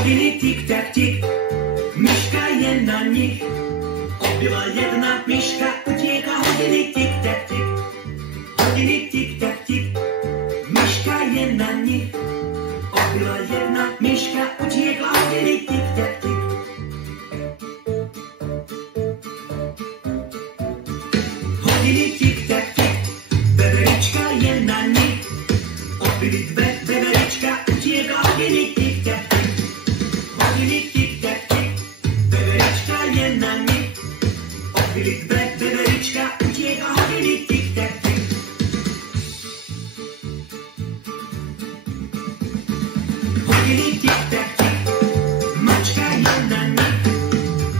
Hodiny tik tak tik, myška je na nich. Objela jedna myška, utieka hodiny tik tak tik. Hodiny tik tak tik, myška je na nich. Objela jedna myška, utiekla hodiny tik tak tik. Hodiny tik tak tik, beberička je na nich. Objeli dve beberička, utiekla hodiny tik tak tik. Hodiny tik tak tik, beberička je na nich. Objeli dve beberička, utiekla hodiny tik tak tik. Hodiny tik tak tik, mačka je na nich.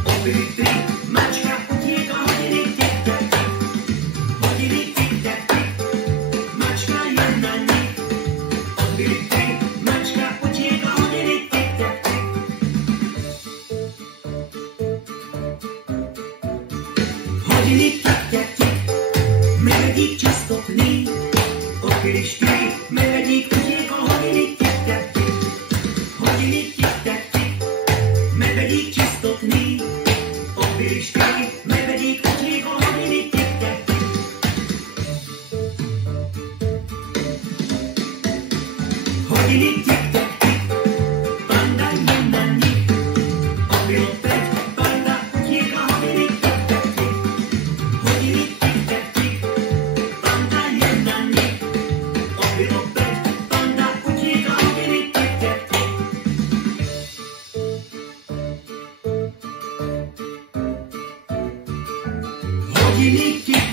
Objeli tri, mačka utiekla hodiny tik tak tik. Hodiny tik tak tik, mačka je na nich. Objeli tri, mačka utiekla hodiny tik tak tik. Hodiny tik tak tik, medvedík čistotný. Objeli štyri, medvedík utiekol hodiny tik tak tik. Hodiny tik tak tik, medvedík čistotný. Objeli štyri, medvedík utiekol hodiny tik tak tik. Hodiny tik tak tik, panda je na nich. Objelo päť, panda utiekla hodiny tik tak tik. Hodiny tik tak tik, panda je na nich. Objelo päť, panda utiekla hodiny tik tak tik. Hodiny tik